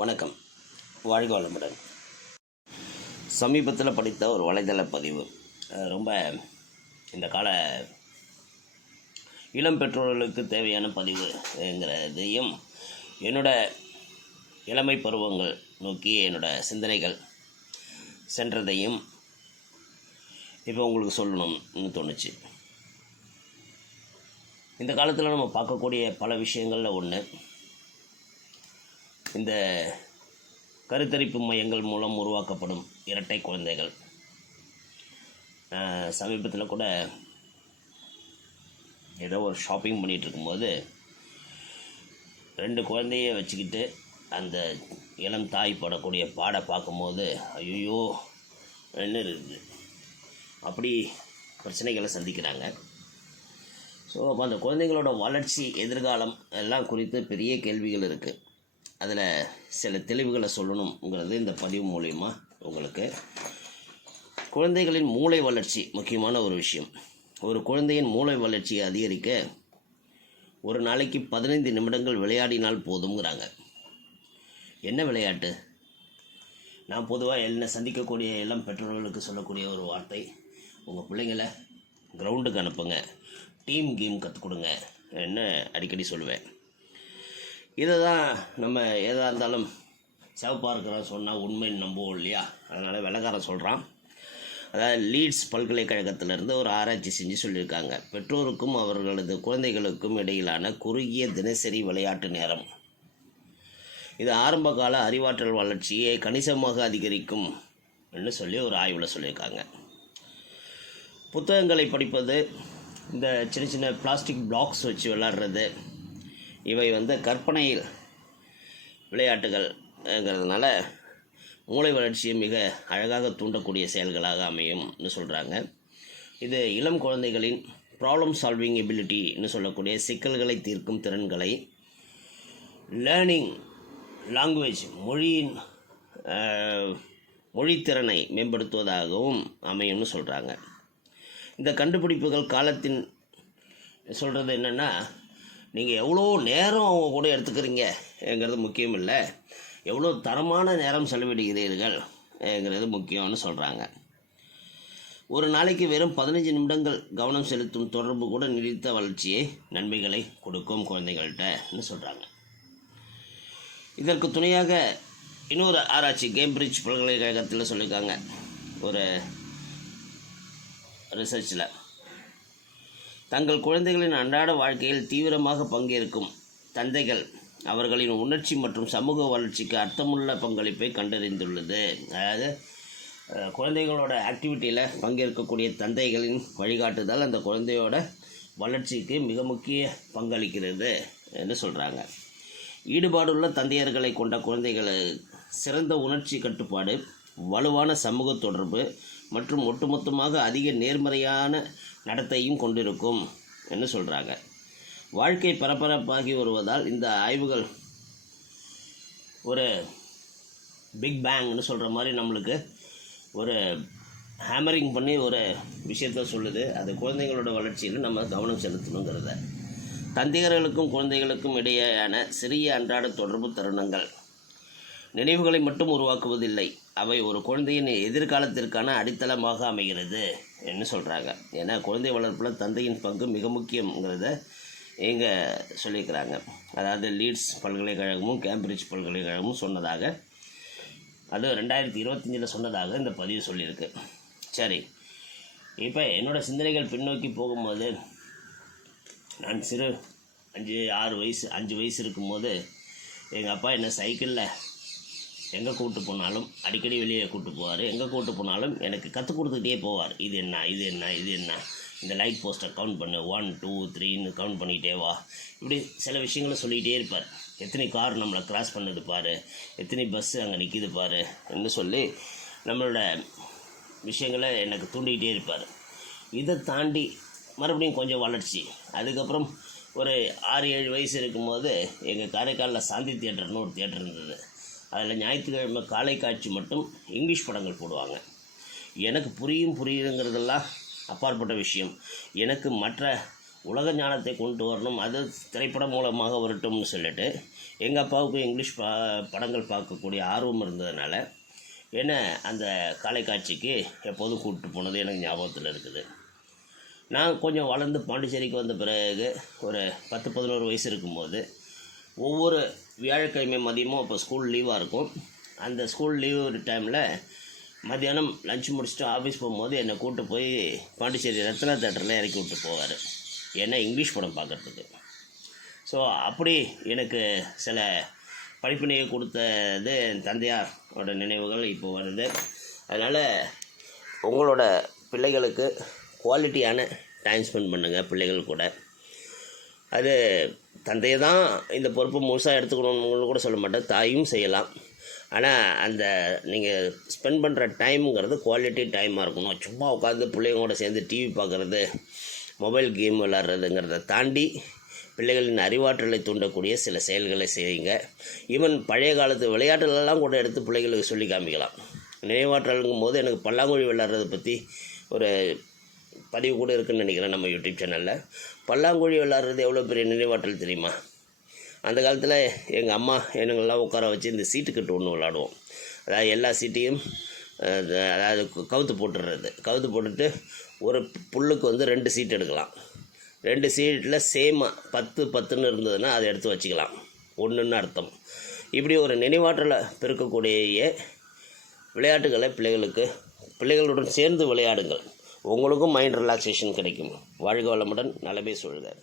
வணக்கம். வாழ்க வளமுடன். சமீபத்தில் படித்த ஒரு வலைதள பதிவு. ரொம்ப இந்த கால இளம் பெற்றோர்களுக்கு தேவையான பதிவுங்கிறதையும் என்னோட இளமை பருவங்கள் நோக்கி என்னோட சிந்தனைகள் சென்றதையும் இப்போ உங்களுக்கு சொல்லணும்னு தோணுச்சு. இந்த காலத்தில் நம்ம பார்க்கக்கூடிய பல விஷயங்களில் ஒன்று இந்த கருத்தரிப்பு மையங்கள் மூலம் உருவாக்கப்படும் இரட்டை குழந்தைகள். சமீபத்தில் கூட ஏதோ ஒரு ஷாப்பிங் பண்ணிகிட்டு இருக்கும்போது ரெண்டு குழந்தைய வச்சுக்கிட்டு அந்த இளம் தாய் படக்கூடிய பாடை பார்க்கும்போது ஐயோ என்ன இருக்குது அப்படி பிரச்சனைகளை சந்திக்கிறாங்க. ஸோ அப்போ அந்த குழந்தைங்களோட வளர்ச்சி எதிர்காலம் எல்லாம் குறித்து பெரிய கேள்விகள் இருக்குது அதில் சில தெளிவுகளை சொல்லணுங்கிறது இந்த பதிவு மூலயமா உங்களுக்கு. குழந்தைகளின் மூளை வளர்ச்சி முக்கியமான ஒரு விஷயம். ஒரு குழந்தையின் மூளை வளர்ச்சியை அதிகரிக்க ஒரு நாளைக்கு பதினைந்து நிமிடங்கள் விளையாடினால் போதுங்கிறாங்க என்ன விளையாட்டு? நான் பொதுவாக என்ன சந்திக்கக்கூடிய எல்லாம் பெற்றோர்களுக்கு சொல்லக்கூடிய ஒரு வார்த்தை. உங்கள் பிள்ளைங்களை கிரவுண்டுக்கு அனுப்புங்க. டீம் கேம் கற்றுக் கொடுங்க. என்ன அடிக்கடி சொல்லுவேன். இதை தான் நம்ம எதாக இருந்தாலும் சிவப்பாக இருக்கிறான் சொன்னால் உண்மைன்னு நம்புவோம் இல்லையா? அதனால் வெள்ளக்காரன் சொல்கிறான் அதாவது லீட்ஸ் பல்கலைக்கழகத்திலிருந்து ஒரு ஆராய்ச்சி செஞ்சு சொல்லியிருக்காங்க. பெற்றோருக்கும் அவர்களது குழந்தைகளுக்கும் இடையிலான குறுகிய தினசரி விளையாட்டு நேரம். இது ஆரம்பகால அறிவாற்றல் வளர்ச்சியை கணிசமாக அதிகரிக்கும் என்று சொல்லி ஒரு ஆய்வில் சொல்லியிருக்காங்க. புத்தகங்களை படிப்பது இந்த சின்ன சின்ன பிளாஸ்டிக் பிளாக்ஸ் வச்சு விளாடுறது இவை வந்து கற்பனையில் விளையாட்டுகள்ங்கிறதுனால மூளை வளர்ச்சியை மிக அழகாக தூண்டக்கூடிய செயல்களாக அமையும்னு சொல்கிறாங்க இது இளம் குழந்தைகளின் ப்ராப்ளம் சால்விங் எபிலிட்டின்னு சொல்லக்கூடிய சிக்கல்களை தீர்க்கும் திறன்களை லேர்னிங் லாங்குவேஜ் மொழியின் மொழித்திறனை மேம்படுத்துவதாகவும் அமையும்னு சொல்கிறாங்க இந்த கண்டுபிடிப்புகள் காலத்தின் சொல்கிறது என்னென்னா நீங்கள் எவ்வளோ நேரம் அவங்க கூட எடுத்துக்கிறீங்கங்கிறது முக்கியம் இல்லை எவ்வளோ தரமான நேரம் செலவிடுகிறீர்கள்ங்கிறது முக்கியம்னு சொல்கிறாங்க ஒரு நாளைக்கு வெறும் பதினஞ்சு நிமிடங்கள் கவனம் செலுத்தும் தொடர்பு கூட நீடித்த வளர்ச்சியை நன்மைகளை கொடுக்கும் குழந்தைகள்கிட்டன்னு சொல்கிறாங்க இதற்கு துணையாக இன்னொரு ஆராய்ச்சி கேம்பிரிட்ஜ் பல்கலைக்கழகத்தில் சொல்லியிருக்காங்க. ஒரு ரிசர்ச்சில் தங்கள் குழந்தைகளின் அன்றாட வாழ்க்கையில் தீவிரமாக பங்கேற்கும் தந்தைகள் அவர்களின் உணர்ச்சி மற்றும் சமூக வளர்ச்சிக்கு அர்த்தமுள்ள பங்களிப்பை கண்டறிந்துள்ளது. அதாவது குழந்தைகளோட ஆக்டிவிட்டியில் பங்கேற்கக்கூடிய தந்தைகளின் வழிகாட்டுதல் அந்த குழந்தையோட வளர்ச்சிக்கு மிக முக்கிய பங்களிக்கிறது என்று சொல்கிறாங்க ஈடுபாடுள்ள தந்தையர்களை கொண்ட குழந்தைகள் சிறந்த உணர்ச்சி கட்டுப்பாடு வலுவான சமூக தொடர்பு மற்றும் ஒட்டுமொத்தமாக அதிக நேர்மறையான நடத்தையும் கொண்டிருக்கும் என்று சொல்கிறாங்க வாழ்க்கை பரபரப்பாகி வருவதால் இந்த ஆய்வுகள் ஒரு பிக் பேங்னு சொல்கிற மாதிரி நம்மளுக்கு ஒரு ஹேமரிங் பண்ணி ஒரு விஷயத்த சொல்லுது. அது குழந்தைங்களோட வளர்ச்சியில் நம்ம கவனம் செலுத்தணுங்கிறத. தந்தையர்களுக்கும் குழந்தைகளுக்கும் இடையேயான சிறிய அன்றாட தொடர்பு தருணங்கள். நினைவுகளை மட்டும் உருவாக்குவதில்லை. அவை ஒரு குழந்தையின் எதிர்காலத்திற்கான அடித்தளமாக அமைகிறது என்று சொல்கிறாங்க ஏன்னா குழந்தை வளர்ப்பில் தந்தையின் பங்கு மிக முக்கியங்கிறத இங்கே சொல்லியிருக்கிறாங்க அதாவது லீட்ஸ் பல்கலைக்கழகமும் கேம்பிரிட்ஜ் பல்கலைக்கழகமும் சொன்னதாக அது ரெண்டாயிரத்தி இருபத்தஞ்சில் சொன்னதாக இந்த பதிவு சொல்லியிருக்கு. சரி இப்போ என்னோடய சிந்தனைகள் பின்னோக்கி போகும்போது நான் சிறு அஞ்சு ஆறு வயசு அஞ்சு வயசு இருக்கும்போது எங்கள் அப்பா என்னை சைக்கிளில் எங்கே கூப்பிட்டு போனாலும் அடிக்கடி வெளியே கூப்பிட்டு போவார். எங்கே கூப்பிட்டு போனாலும் எனக்கு கற்றுக் கொடுத்துக்கிட்டே போவார். இது என்ன இது என்ன இது என்ன? இந்த லைட் போஸ்ட்டை கவுண்ட் பண்ணு. ஒன் டூ த்ரீன்னு கவுண்ட் பண்ணிக்கிட்டே வா. இப்படி சில விஷயங்களை சொல்லிகிட்டே இருப்பார். எத்தனை கார் நம்மளை க்ராஸ் பண்ணுது பாரு. எத்தனை பஸ்ஸு அங்கே நிற்கிது பாரு என்று சொல்லி நம்மளோட விஷயங்களை எனக்கு தூண்டிக்கிட்டே இருப்பார். இதை தாண்டி மறுபடியும் கொஞ்சம் வளர்ச்சி. அதுக்கப்புறம் ஒரு ஆறு ஏழு வயசு இருக்கும்போது எங்கள் காரைக்காலில் சாந்தி தியேட்டர்னு ஒரு தியேட்டர் இருந்தது. அதில் ஞாயிற்றுக்கிழமை காலை காட்சி மட்டும் இங்கிலீஷ் படங்கள் போடுவாங்க. எனக்கு புரியும் புரியுங்கிறதெல்லாம் அப்பாற்பட்ட விஷயம். எனக்கு மற்ற உலக ஞானத்தை கொண்டு வரணும் அது திரைப்படம் மூலமாக வரட்டும்னு சொல்லிட்டு எங்கள் அப்பாவுக்கு இங்கிலீஷ் பா படங்கள் பார்க்கக்கூடிய ஆர்வம் இருந்ததுனால என்ன அந்த காலைக்காட்சிக்கு எப்போதும் கூப்பிட்டு போனது எனக்கு ஞாபகத்தில் இருக்குது. நான் கொஞ்சம் வளர்ந்து பாண்டிச்சேரிக்கு வந்த பிறகு ஒரு பத்து பதினோரு வயசு இருக்கும்போது ஒவ்வொரு வியாழக்கிழமை மதியமும் அப்போ ஸ்கூல் லீவாக இருக்கும். அந்த ஸ்கூல் லீவு டைமில் மத்தியானம் லஞ்ச் முடிச்சுட்டு ஆஃபீஸ் போகும்போது என்னை கூப்பிட்டு போய் பாண்டிச்சேரி ரத்னா தேட்டரில் இறக்கி விட்டு போவார். ஏன்னா இங்கிலீஷ் படம் பார்க்குறதுக்கு. ஸோ அப்படி எனக்கு சில படிப்பினையை கொடுத்தது என் தந்தையாரோட நினைவுகள் இப்போ வருது. அதனால் உங்களோட பிள்ளைகளுக்கு குவாலிட்டியான டைம் ஸ்பெண்ட் பண்ணுங்கள் பிள்ளைகள் கூட. அது தந்தையை தான் இந்த பொறுப்பை முழுசாக எடுத்துக்கணும்னு கூட சொல்ல மாட்டேன் தாயும் செய்யலாம். ஆனால் அந்த நீங்கள் ஸ்பெண்ட் பண்ணுற டைமுங்கிறது குவாலிட்டி டைமாக இருக்கணும். சும்மா உட்காந்து பிள்ளைங்களோட சேர்ந்து டிவி பார்க்குறது மொபைல் கேம் விளாட்றதுங்கிறத தாண்டி பிள்ளைகளின் அறிவாற்றலை தூண்டக்கூடிய சில செயல்களை செய்யுங்க. ஈவன் பழைய காலத்து விளையாட்டுகளெல்லாம் கூட எடுத்து பிள்ளைகளுக்கு சொல்லி காமிக்கலாம். நினைவாற்றலுங்கும் போது எனக்கு பல்லாங்குழி விளாட்றதை பற்றி ஒரு பதிவு கூட இருக்குன்னு நினைக்கிறேன் நம்ம யூடியூப் சேனலில். பல்லாங்குழி விளாட்றது எவ்வளோ பெரிய நினைவாற்றல் தெரியுமா? அந்த காலத்தில் எங்கள் அம்மா எங்களெல்லாம் உட்கார வச்சு இந்த சீட்டு கட்டு ஒன்று விளாடுவோம். அதாவது எல்லா சீட்டையும் அதாவது கவுத்து போட்டுடுறது கவுத்து போட்டுட்டு ஒரு புல்லுக்கு வந்து ரெண்டு சீட் எடுக்கலாம். ரெண்டு சீட்டில் சேமாக பத்து பத்துன்னு இருந்ததுன்னா அதை எடுத்து வச்சுக்கலாம். ஒன்றுன்னு அர்த்தம். இப்படி ஒரு நினைவாற்றலை பெருக்கக்கூடிய விளையாட்டுகளை பிள்ளைகளுக்கு பிள்ளைகளுடன் சேர்ந்து விளையாடுங்கள். உங்களுக்கும் மைண்ட் ரிலாக்ஸேஷன் கிடைக்கும். வாழ்க வளமுடன் நலமே சொல்க